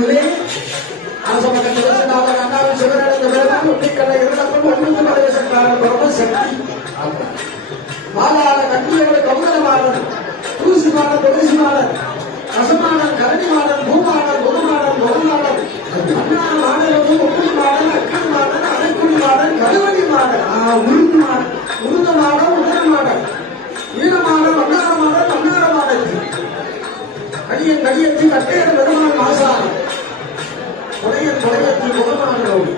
நாவுக்குள்ளே அரசமகன் மாலான கண்ணியோட கௌதலமானன் தூசிமானன் துளசிமானன் ரசமானன் கரணிமானன் பூமானன் குருமானன் பொருளானன் அண்ணான மாடலும் ஒப்புடி மாடன் அக்கடி மாடன் அரைக்குடி மாடன் கருவடி மாடன் உருது மாடன் உருத மாடன் அட்டையர் முகமானோடு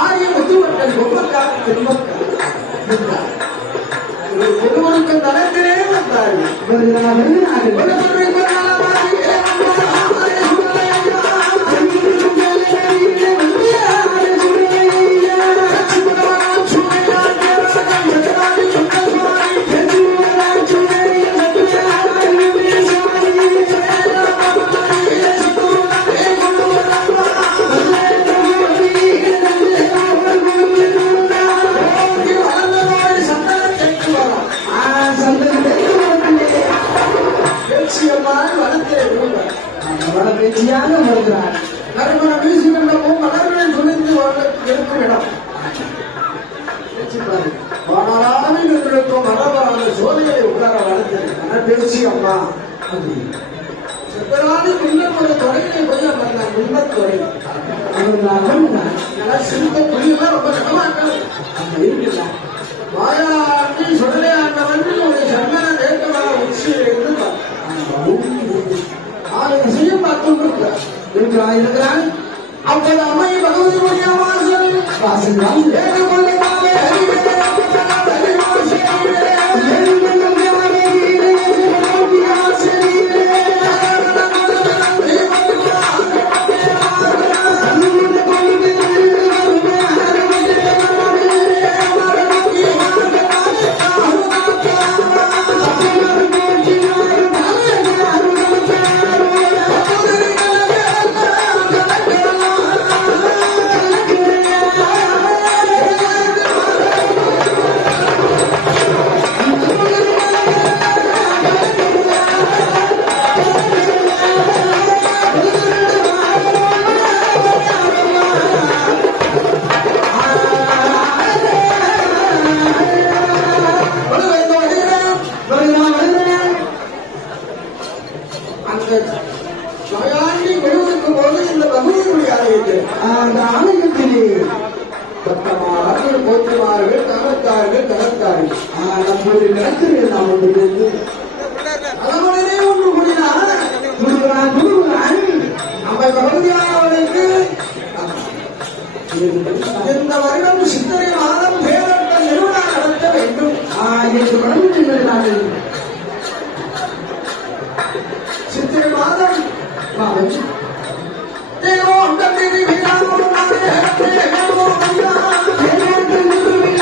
ஆரிய முத்துவட்டன் பொம்மக்கார் திருமக்கார் என்றார் ஒருவனுக்கு நடந்தே வந்தார்கள் பேச்சியாக வருகிறார் நறுமண வீசுகின்றமும் மலர்களின் துணிந்து இருக்கும் இடம். வானராமே நின்றிருக்கும் மரபான சோலையை உட்கார வளர்த்தது மன பேசி அம்மா அது சித்தராணி பின்னர் ஒரு துறையிலே போய் அமர்ந்தார். முன்னத்துறை நல்லா சிறுத்த புரியலாம் ரொம்ப கனமாக்காது அங்க இருக்குல்ல. சுடலை ஆண்டவன் இருக்கிறான் அப்போது அம்மை பகவதி மொழியா வாசல். அந்த மாயாண்டி விழுவிக்கும் போது இந்த பகவதி ஆலயத்தில் அந்த ஆலயத்திலே பத்தமார்கள் போற்றுமார்கள் தகத்தார்கள் தகத்தார்கள் நம்முடைய நிலத்தில் நாம் ஒன்று தலைமுறையே ஒன்று கூடினார். முருகன் முருகன் நம்ம பகுதியானவர்களுக்கு இந்த வருடம் சித்தரை மாதம் பேரட்ட நிறுவனம் நடத்த வேண்டும். என்று வழங்குகின்றார்கள் Valeu,